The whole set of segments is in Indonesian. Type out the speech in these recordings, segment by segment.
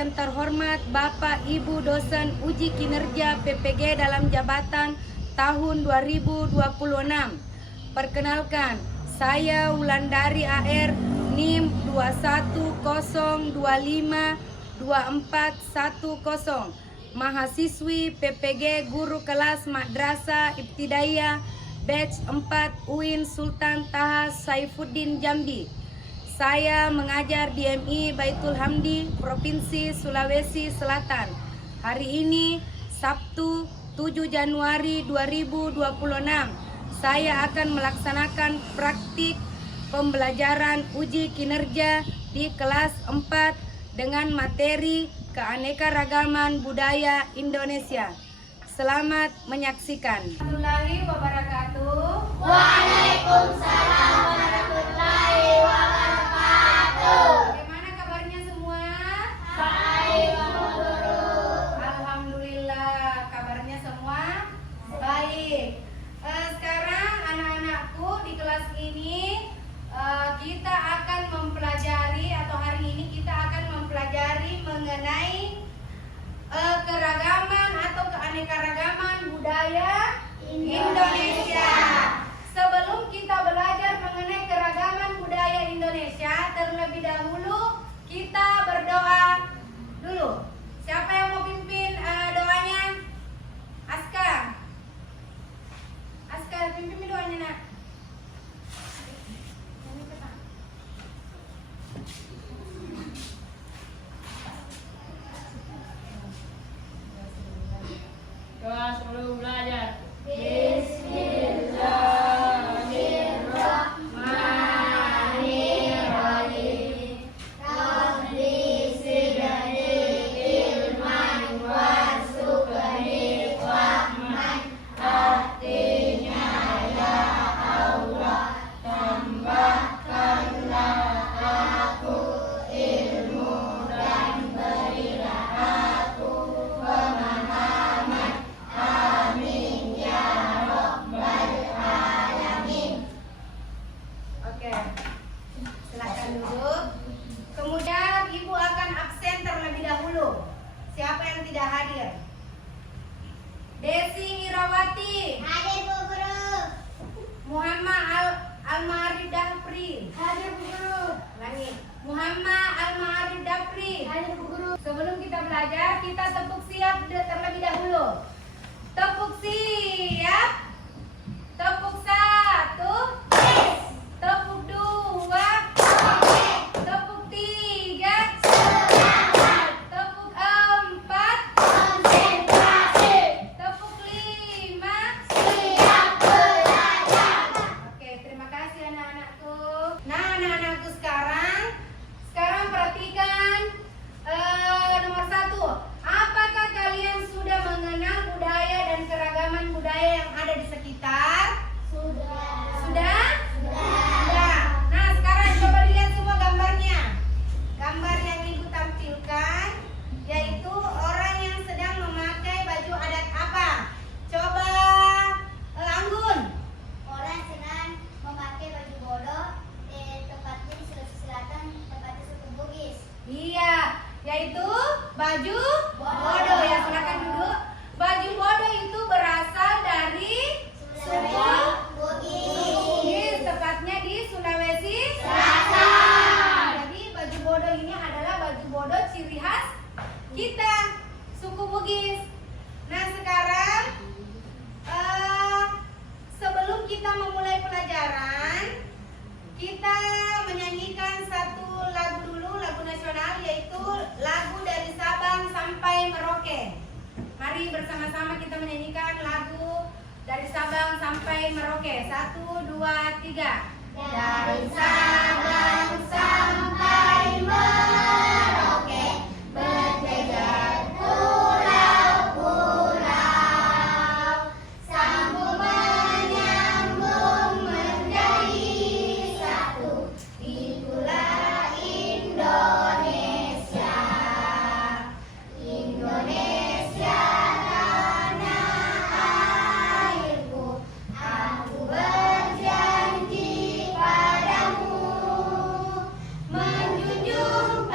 yang terhormat Bapak Ibu dosen uji kinerja PPG dalam jabatan tahun 2026. Perkenalkan, saya Wulandari AR NIM 210252410, mahasiswi PPG Guru Kelas Madrasah Ibtidaiyah Batch 4 UIN Sultan Taha Saifuddin Jambi. Saya mengajar di MI Baitul Hamdi, Provinsi Sulawesi Selatan. Hari ini, Sabtu 7 Januari 2026, saya akan melaksanakan praktik pembelajaran uji kinerja di kelas 4 dengan materi keanekaragaman budaya Indonesia. Selamat menyaksikan. Warahmatullahi wabarakatuh. Waalaikumsalam warahmatullahi wabarakatuh. Bagaimana kabarnya semua? Baik, Bu Guru. Alhamdulillah, kabarnya semua baik. Sekarang anak-anakku di kelas ini kita akan mempelajari, atau hari ini kita akan mempelajari mengenai keragaman atau keanekaragaman budaya Indonesia. Sebelum kita belajar mengenai keragaman budaya Indonesia, terlebih dahulu kita berdoa dulu. Siapa yang mau pimpin doanya? Aska. Aska, pimpin doanya, Nak. Doa sebelum belajar. Bismillahirrahmanirrahim. Rabbi zidni ilman warzuqni fahman. Artinya ya Allah, tambahkanlah aku ilmu dan berilah aku pemahaman. Amin ya Rabbal Alamin. Oke, silakan duduk. Kemudian Ibu akan absen terlebih dahulu. Siapa yang tidak hadir? Desi Irawati, Hadir, Bu Guru. Muhammad Al-Ma'arif Dapri, Hadir, Bu Guru. Ulangi. Muhammad Al-Ma'arif Dapri. Hadir, Bu Guru. Sebelum kita belajar, kita tepuk siap terlebih dahulu. Tepuk siap. Tepuk 1. Tepuk 2. Tepuk 3. Tepuk 4. Konsentrasi. Tepuk 5. Siap belajar. Oke, terima kasih anak-anakku. Nah, anak-anakku sekarang perhatikan nomor 1. Apakah kalian sudah mengenal budaya dan keragaman budaya yang ada di sekitar? Sudah. Sudah? Sudah. Sudah. Nah, sekarang coba dilihat semua gambarnya. Gambar yang Ibu tampilkan yaitu orang yang sedang memakai baju adat apa? Coba Anggun. Orang sedang memakai baju bodoh, tepatnya di Sulawesi Selatan, tepatnya suku Bugis. Iya, yaitu baju Bodoh. bodoh. Ya, silakan duduk. Baju bodoh itu berasal dari suku Bugis, tepatnya di Sulawesi Selatan. Jadi baju bodoh ini adalah baju bodoh ciri khas kita, suku Bugis. Nah, sekarang sebelum kita memulai pelajaran, kita menyanyikan satu lagu dulu, lagu nasional, yaitu lagu dari Sabang sampai Merauke. Mari bersama-sama kita menyanyikan lagu dari Sabang sampai Merauke. 1, 2, 3. Dari Sabang sampai Merauke, berjejer pulau-pulau, sambung menyambung menjadi satu, itulah Indonesia. Indonesia tanah airku, aku berjanji padamu menjunjung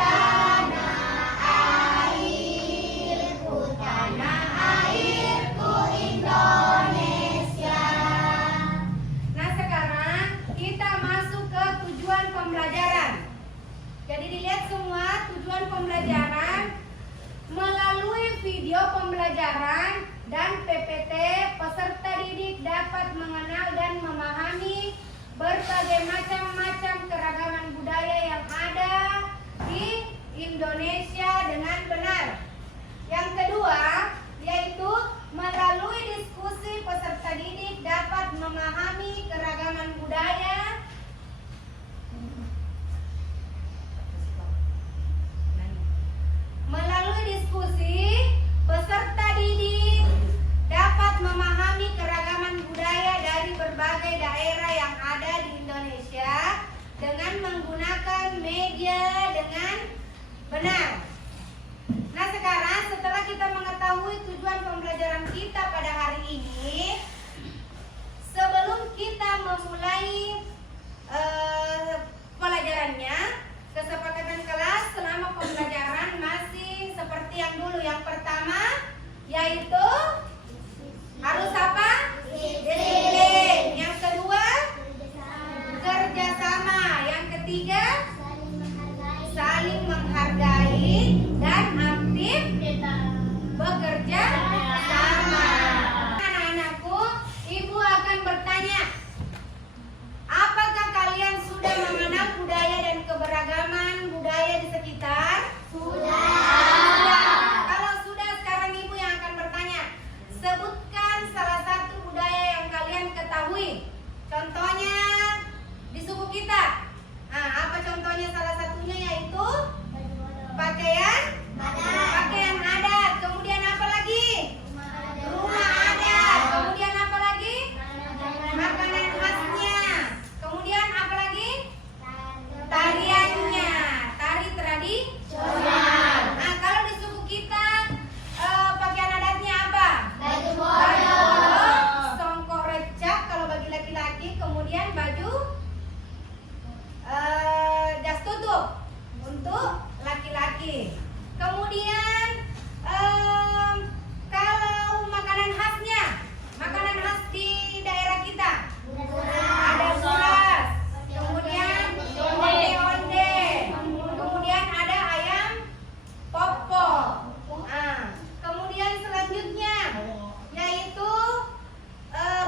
dan PPT, peserta didik dapat mengenal dan memahami berbagai macam keragaman budaya yang ada di Indonesia dengan benar. Yang kedua, yaitu melalui diskusi peserta didik dapat memahami keragaman budaya dari berbagai daerah yang ada di Indonesia dengan menggunakan media dengan benar. Nah, sekarang setelah kita mengetahui tujuan pembelajaran kita pada hari ini, sebelum kita memulai pelajarannya, kesepakatan kelas selama pembelajaran masih seperti yang dulu. Yang pertama yaitu harus apa? Disiplin. Yang kedua kerjasama. Yang ketiga saling menghargai dan aktif bekerja sama. Anak-anakku, ibu akan bertanya, apakah kalian sudah mengenal budaya dan keberagaman budaya di sekitar? Sudah. Kalau sudah, sekarang ibu yang akan bertanya, sebutkan salah satu budaya yang kalian ketahui. Contohnya di suku kita. Nah, apa contohnya? Salah satunya yaitu pakaian adat. Kemudian apa lagi? Rumah adat. Kemudian apa lagi? Makanan khasnya. Kemudian apa lagi? Tariannya. Tari tradisional. Nah, kalau di suku kita pakaian adatnya apa? Baju bodo. Songkok recak kalau bagi laki-laki. Kemudian baju jas tutup untuk laki-laki. Kemudian kalau makanan khas di daerah kita ada buras, kemudian onde-onde, kemudian ada ayam popo. Kemudian selanjutnya yaitu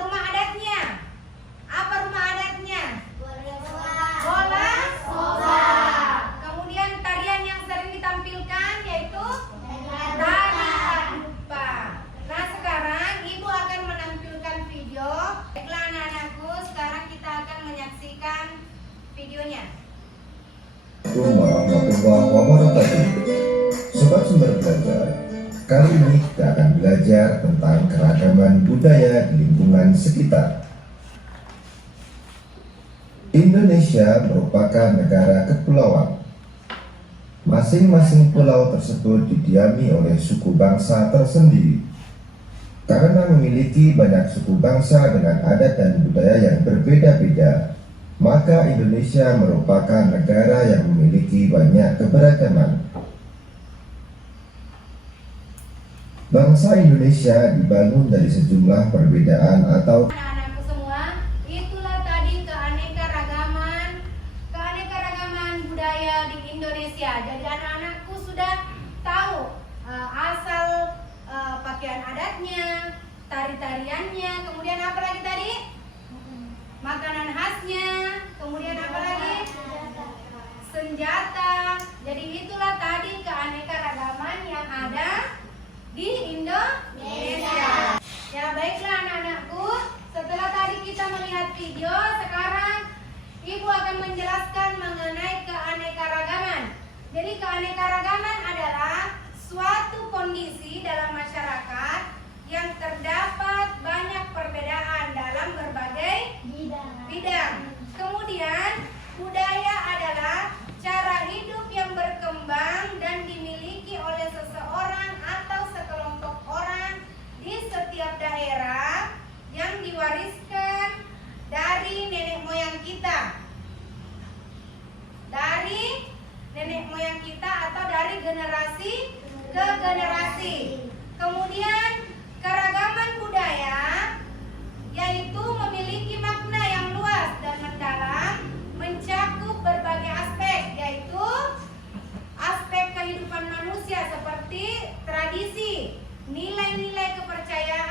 rumah adatnya. Apa rumah adatnya? Bola soba. Kemudian tarian yang sering ditampilkan yaitu tari padupa. Nah, sekarang ibu akan menampilkan video. Baiklah anak-anakku, sekarang kita akan menyaksikan videonya. Assalamualaikum warahmatullahi wabarakatuh. Sobat Sumber Belajar, kali ini kita akan belajar tentang keragaman budaya di lingkungan sekitar. Indonesia merupakan negara kepulauan. Masing-masing pulau tersebut didiami oleh suku bangsa tersendiri. Karena memiliki banyak suku bangsa dengan adat dan budaya yang berbeda-beda, maka Indonesia merupakan negara yang memiliki banyak keberagaman. Bangsa Indonesia dibangun dari sejumlah perbedaan atau Anak-anakku semua, itulah tadi keanekaragaman budaya di Indonesia. Jadi anak-anakku sudah tahu asal pakaian adatnya, tari-tariannya, kemudian apa lagi tadi? Makanan khasnya, kemudian apa lagi? Senjata. Jadi itulah tadi keanekaragaman yang ada di Indonesia. Ya, baiklah anak-anakku, setelah tadi kita melihat video, sekarang ibu akan menjelaskan mengenai keanekaragaman. Jadi keanekaragaman adalah suatu kondisi dalam masyarakat yang terdapat banyak perbedaan dalam berbagai bidang. Kemudian budaya adalah cara hidup yang berkembang dan dimiliki oleh seseorang atau sekelompok orang di setiap daerah yang diwariskan dari nenek moyang kita. Dari nenek moyang kita atau dari generasi ke generasi. Kemudian keragaman budaya yaitu memiliki makna yang luas dan mendalam, mencakup berbagai aspek, yaitu aspek kehidupan manusia seperti tradisi, nilai-nilai kepercayaan,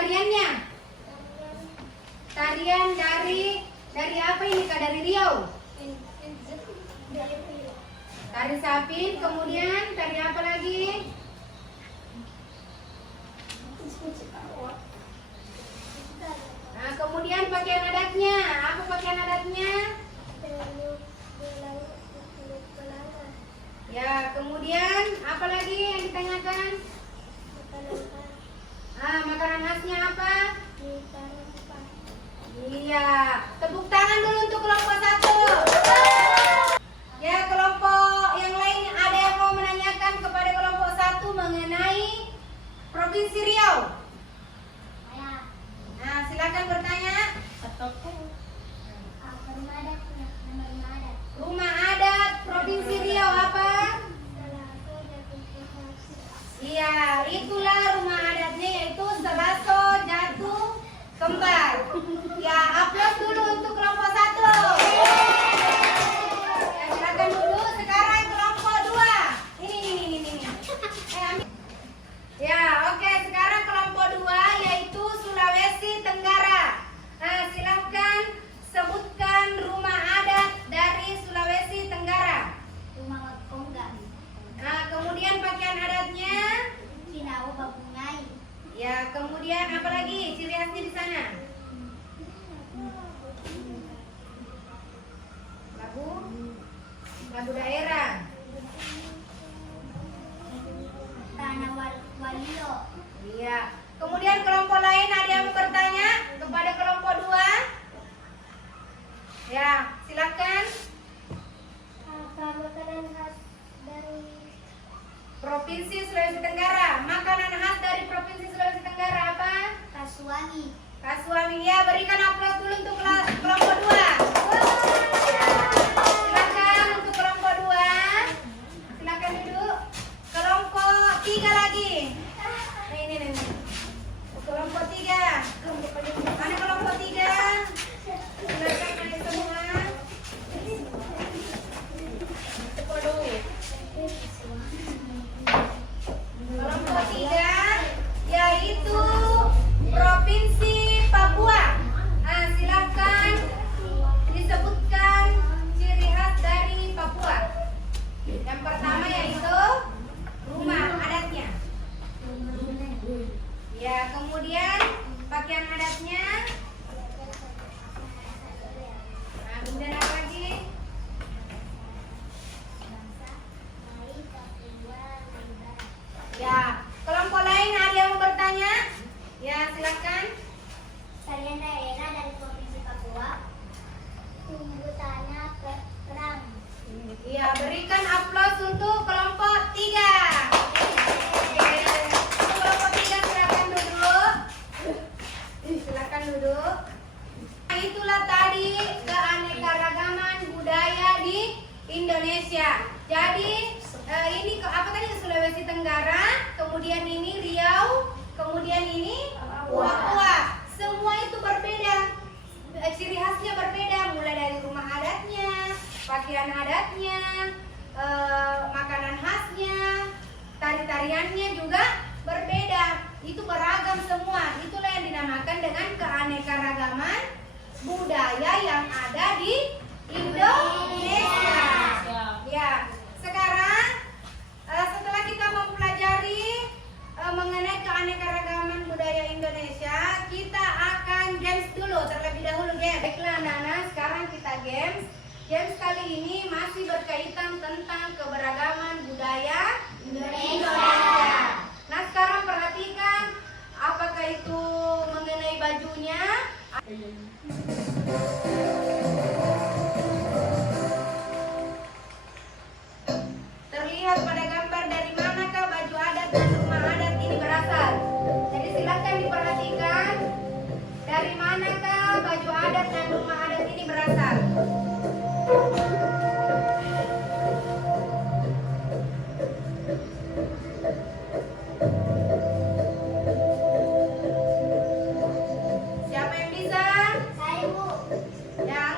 tariannya? Tarian dari apa ini Kak? Dari Riau. Tari sapin, kemudian tari apa lagi? Nah, kemudian pakaian adatnya. Apa pakaian adatnya? Ya, kemudian apa lagi yang ditanyakan? Makanan khasnya apa? Iya, tepuk tangan dulu untuk kelompok 1. Ya, kelompok yang lain ada yang mau menanyakan kepada kelompok 1 mengenai Provinsi Riau? Nah, silakan bertanya. Rumah adat Provinsi Riau apa? Iya, itulah rumah adatnya, yaitu Selaso Jatu Kembar. Ya, aplaus dulu untuk kelompok 1. Ya, silakan dulu. Sekarang kelompok 2. Ini. Ya, oke. Sekarang kelompok 2 yaitu Sulawesi Tenggara. Nah, silakan sebutkan rumah adat dari Sulawesi Tenggara. Rumah Kongga. Nah, kemudian pakaian adatnya. Kinau Babungai. Ya, kemudian apa lagi ciri khasnya di sana? Lagu daerah. Tanah Walio. Iya. Kemudian kelompok lain ada yang mau bertanya kepada kelompok 2? Ya, silakan. Apa makanan khas dari Provinsi Sulawesi Tenggara. Makanan khas dari Provinsi Sulawesi Tenggara apa? Kasuangi? Kasuami. Ya, berikan aplaus dulu untuk kelompok 2. Silakan untuk kelompok 2. Silakan duduk. Kelompok 3 lagi. Ini. Kelompok 3. Mana kelompok 3? Silakan naik semua. Kelompok 3 yaitu Provinsi Papua. Silakan disebutkan ciri khas dari Papua. Yang pertama yaitu rumah adatnya. Ya, kemudian pakaian adatnya. Nah, kemudian apa lagi? Ya, kelompok lain ada yang mau bertanya? Ya, silakan. Tarian daerah dari Provinsi Papua. Tumbuh tanah kerang. Ya, berikan aplaus untuk kelompok 3. Untuk kelompok 3 silakan duduk. Silakan duduk. Nah, itulah tadi keanekaragaman budaya di Indonesia. Jadi ini apa tadi? Sulawesi Tenggara, kemudian ini Riau, kemudian ini Papua. Semua itu berbeda. Ciri khasnya berbeda, mulai dari rumah adatnya, pakaian adatnya, makanan khasnya, tari-tariannya juga berbeda. Itu beragam semua. Itulah yang dinamakan dengan keanekaragaman budaya yang ada di Indonesia. Ya, sekarang setelah kita mempelajari mengenai keanekaragaman budaya Indonesia, kita akan games dulu terlebih dahulu, games. Baiklah anak-anak, sekarang kita games. Games kali ini masih berkaitan tentang keberagaman budaya Indonesia. Nah, sekarang perhatikan apakah itu mengenai bajunya. Terlihat pada gambar dari manakah baju adat dan rumah adat ini berasal. Jadi silakan diperhatikan dari manakah baju adat dan rumah adat ini berasal. Siapa yang bisa? Saya Bu. Ya,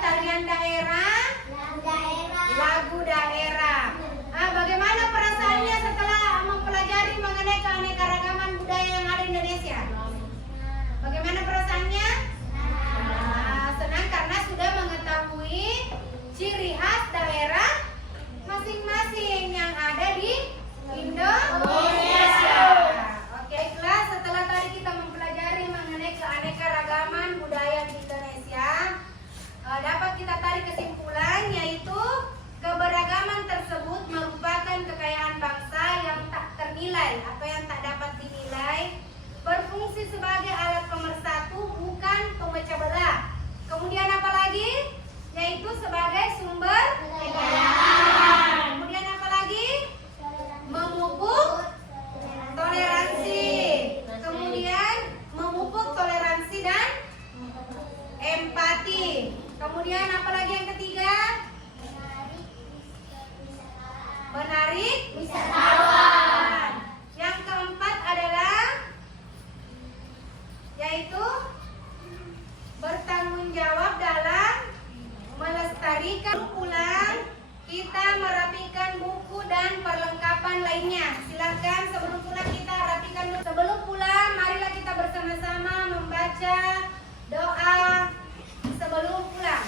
tarian daerah, lagu daerah. Bagaimana perasaannya setelah mempelajari mengenai keanekaragaman budaya yang ada di Indonesia? Bagaimana perasaannya? Senang karena sudah mengetahui ciri khas daerah masing-masing yang ada di Indonesia. Oke, kelas setelah tadi kita mempelajari mengenai keanekaragaman budaya di Indonesia, dapat kita tarik kesimpulan yaitu keberagaman tersebut merupakan kekayaan bangsa yang tak ternilai atau yang tak dapat dinilai, berfungsi sebagai alat pemersatu bukan pemecah belah. Kemudian apa lagi? Yaitu sebagai sumber kekayaan. Kemudian apa lagi? Memupuk toleransi. Kemudian memupuk toleransi dan empati. Kemudian apa lagi yang ketiga? Menarik wisatawan. Yang keempat adalah yaitu bertanggung jawab dalam melestarikan. Pulang kita merapikan buku dan perlengkapan lainnya. Silahkan sebelum pulang kita rapikan dulu. Sebelum pulang marilah kita bersama-sama membaca doa sebelum pulang.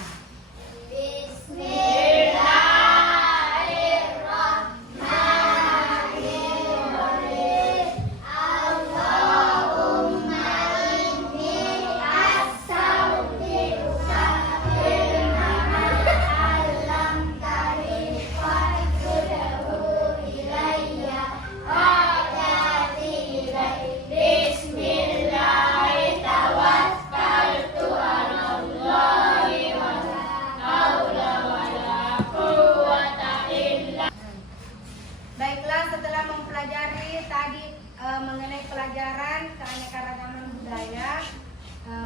Baiklah, setelah mempelajari tadi mengenai pelajaran keanekaragaman budaya,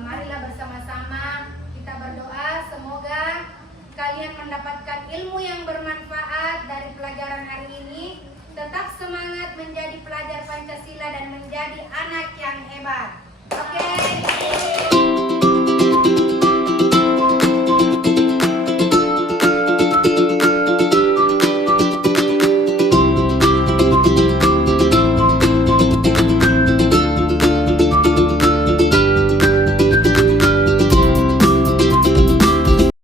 marilah bersama-sama kita berdoa semoga kalian mendapatkan ilmu yang bermanfaat dari pelajaran hari ini. Tetap semangat menjadi pelajar Pancasila dan menjadi anak yang hebat. Oke.